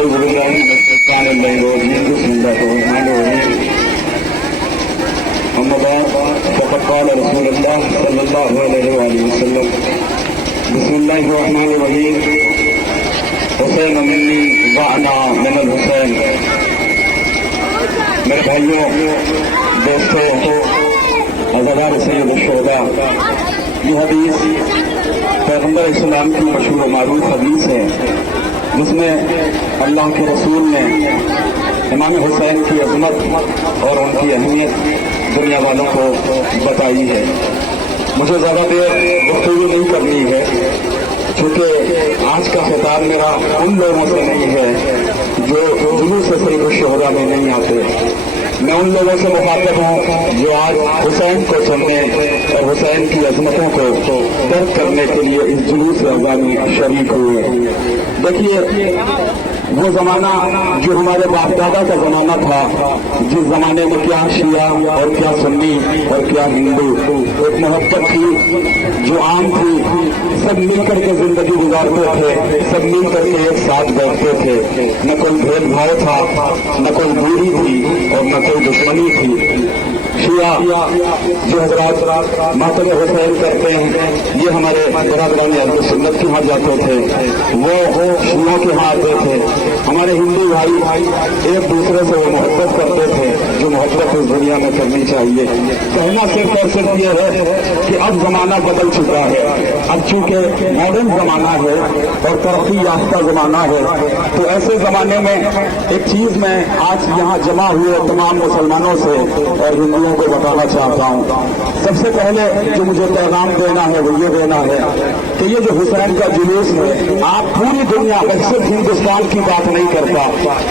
أعوذ بالله من الشيطان الرجيم بسم الله الرحمن الرحيم أما بعد فقد قال رسول الله صلى الله عليه وآله وسلم بسم الله الرحمن الرحيم حسین منی وأنا من الحسین. میرے بھائیوں، دوستوں، عزیزان سید الشہداء، یہ حدیث پیغمبر اسلام کی مشہور و معروف حدیث ہے جس میں اللہ کے رسول نے امام حسین کی عظمت اور ان کی اہمیت دنیا والوں کو بتائی ہے. مجھے زیادہ دیر گفتگو نہیں کرنی ہے چونکہ آج کا خطاب میرا ان لوگوں سے نہیں ہے جو جلوس سے سید الشہداء میں نہیں آتے. میں ان لوگوں سے مخاطب ہوں جو آج حسین کو سننے اور حسین کی عظمتوں کو درک کرنے کے لیے اس جلوس اعزاز میں شریک ہوئے. دیکھیے، وہ زمانہ جو ہمارے باپ دادا کا زمانہ تھا، جس زمانے میں کیا شیعہ اور کیا سنی اور کیا ہندو، ایک محبت تھی جو عام تھی. سب مل کر کے زندگی گزارتے تھے، سب مل کر کے ایک ساتھ بیٹھتے تھے. نہ کوئی بھید بھاؤ تھا، نہ کوئی دوری تھی اور نہ کوئی دشمنی تھی. شیعہ جو حضرات ماتم حسین کرتے ہیں، یہ ہمارے برادران اہل سنت کے ہاں جاتے تھے، وہ شیعوں کے ہاں آتے تھے. ہمارے ہندو بھائی ایک دوسرے سے وہ محبت کرتے تھے جو محبت اس دنیا میں کرنی چاہیے. کہنا صرف اور صرف یہ ہے کہ اب زمانہ بدل چکا ہے. اب چونکہ ماڈرن زمانہ ہے اور ترقی یافتہ زمانہ ہے، تو ایسے زمانے میں ایک چیز میں آج یہاں جمع ہوئے تمام مسلمانوں سے اور ہندوؤں کو بتانا چاہتا ہوں. سب سے پہلے جو مجھے پیغام دینا ہے وہ یہ دینا ہے کہ یہ جو حسین کا جلوس ہے، آپ پوری دنیا میں، صرف ہندوستان کی بات نہیں کرتا،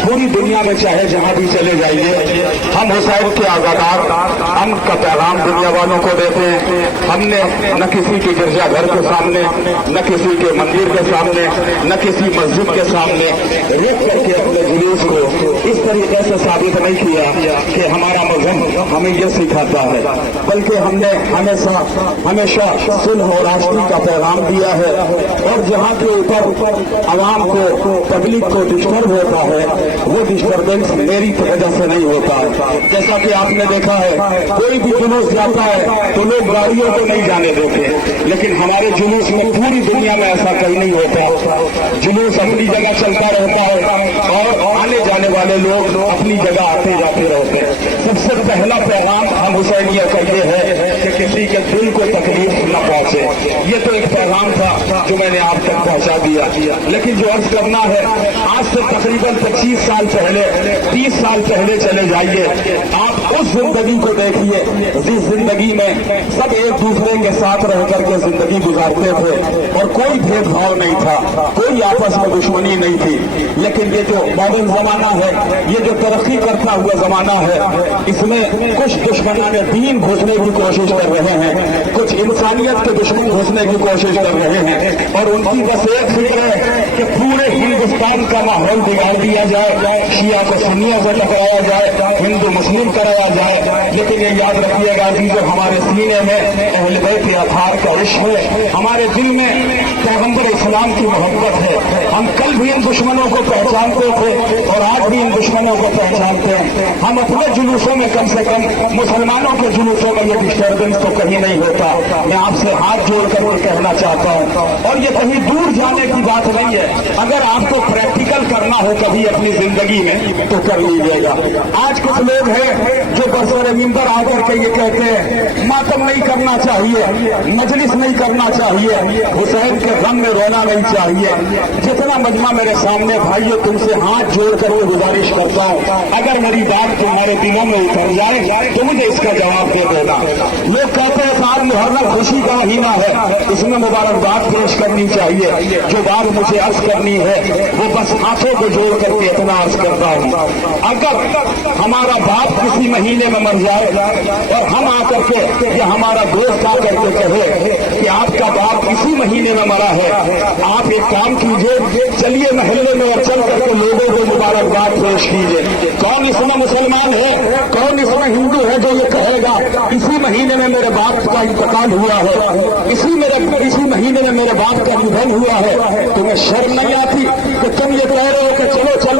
پوری دنیا میں چاہے جہاں بھی چلے جائیے، ہم حسین کے آزادار ہم کا پیغام دنیا والوں کو دیتے ہیں. ہم نے نہ کسی کے گرجا گھر کے سامنے، نہ کسی کے مندر کے سامنے، نہ کسی مسجد کے سامنے روک کر کے اپنے جلوس کو اس طریقے سے ثابت نہیں کیا کہ ہمارا مذہب ہمیں یہ سکھاتا ہے، بلکہ ہم نے ہمیشہ صلح اور آشتی کا پیغام دیا ہے. اور جہاں کے اوپر عوام کو، پبلک کو ڈسٹرب ہوتا ہے، وہ ڈسٹربینس میری وجہ سے نہیں ہوتا. جیسا کہ آپ نے دیکھا ہے، کوئی بھی جلوس جاتا ہے تو لوگ گاڑیوں کو نہیں جانے دیتے، لیکن ہمارے جلوس میں پوری دنیا میں ایسا کہیں نہیں ہوتا. جلوس اپنی جگہ چلتا رہتا ہے اور آنے جانے والے لوگ اپنی جگہ آتے جاتے رہتے ہیں. سب سے پہلا پیغام ہم حسینیہ کا یہ ہے کہ کسی کے دل کو تکلیف نہ پہنچے. یہ تو ایک پیغام تھا جو میں نے آپ تک پہنچا دیا. لیکن جو عرض کرنا ہے، آج سے تقریباً 25 سال پہلے، 30 سال پہلے چلے جائیے، آپ اس زندگی کو دیکھیے جس زندگی میں سب ایک دوسرے کے ساتھ رہ کر کے زندگی گزارتے تھے اور کوئی بھید بھاؤ نہیں تھا، کوئی آپس میں دشمنی نہیں تھی. لیکن یہ جو ماڈرن زمانہ ہے، یہ جو ترقی کرتا ہوا زمانہ ہے، اس میں کچھ دشمنان دین گھسنے کی کوشش کر رہے ہیں، کچھ انسانیت کے دشمن گھسنے کی کوشش کر رہے ہیں، اور ان کی بس ایک فکر ہے کہ پورے ہندوستان کا ماحول بگاڑ دیا جائے، شیعہ کو سنیوں سے ٹکرایا جائے، ہندو مسلم کرایا جائے. لیکن یہ یاد رکھیے گا کہ جو ہمارے سینے میں اہل بیت اطہار کا عشق ہے، ہمارے دل میں پیغمبر اسلام کی محبت ہے. ہم کل بھی ان دشمنوں کو پہچانتے تھے اور آج بھی ان دشمنوں کو پہچانتے ہیں. ہم اپنے جلوسوں میں کم سے کم مسلمانوں کے جلوسوں میں یہ ڈسٹربینس تو کہیں نہیں ہوتا. میں آپ سے ہاتھ جوڑ کر کے کہنا چاہتا ہوں، اور یہ کہیں دور جانے کی بات نہیں ہے. اگر آپ کو پریکٹیکل کرنا ہو کبھی اپنی زندگی میں تو کر لیجیے گا. آج کچھ لوگ ہیں جو برسر ممبر آ کر کے یہ کہتے ہیں ماتم نہیں کرنا چاہیے، مجلس نہیں کرنا چاہیے، حسین کے غم میں رونا نہیں چاہیے. جتنا مجمع میرے سامنے بھائیو، تم سے ہاتھ جوڑ کر وہ گزارش کرتا ہوں، اگر میری بات تمہارے دلوں میں اتر جائے تو مجھے اس کا جواب دے دینا. لوگ کہتے ہیں سال محرم خوشی کا مہینہ ہے، اس میں مبارکباد پیش کرنی چاہیے. جو بات مجھے عرض کرنی ہے وہ بس ہاتھوں کو جوڑ کر کے اتنا عرض کرتا ہوں، اگر ہمارا باپ کسی مہینے میں مر جائے اور ہم آ کر کے یا ہمارا دوست آ کر کے کہے کہ آپ کا باپ اسی مہینے میں مرا ہے، آپ ایک کام کیجئے، چلیے محلے میں اور چل کر کے لوگوں کو مبارکباد پیش کیجئے. کون اس میں مسلمان ہے، کون اس میں ہندو ہے جو یہ کہے گا اسی مہینے میں میرے باپ کا انتقال ہوا ہے، اسی مہینے میں میرے باپ کا ندھن ہوا ہے؟ تمہیں شرم نہیں آتی کہ تم یہ کہہ رہے ہو کہ چلو چل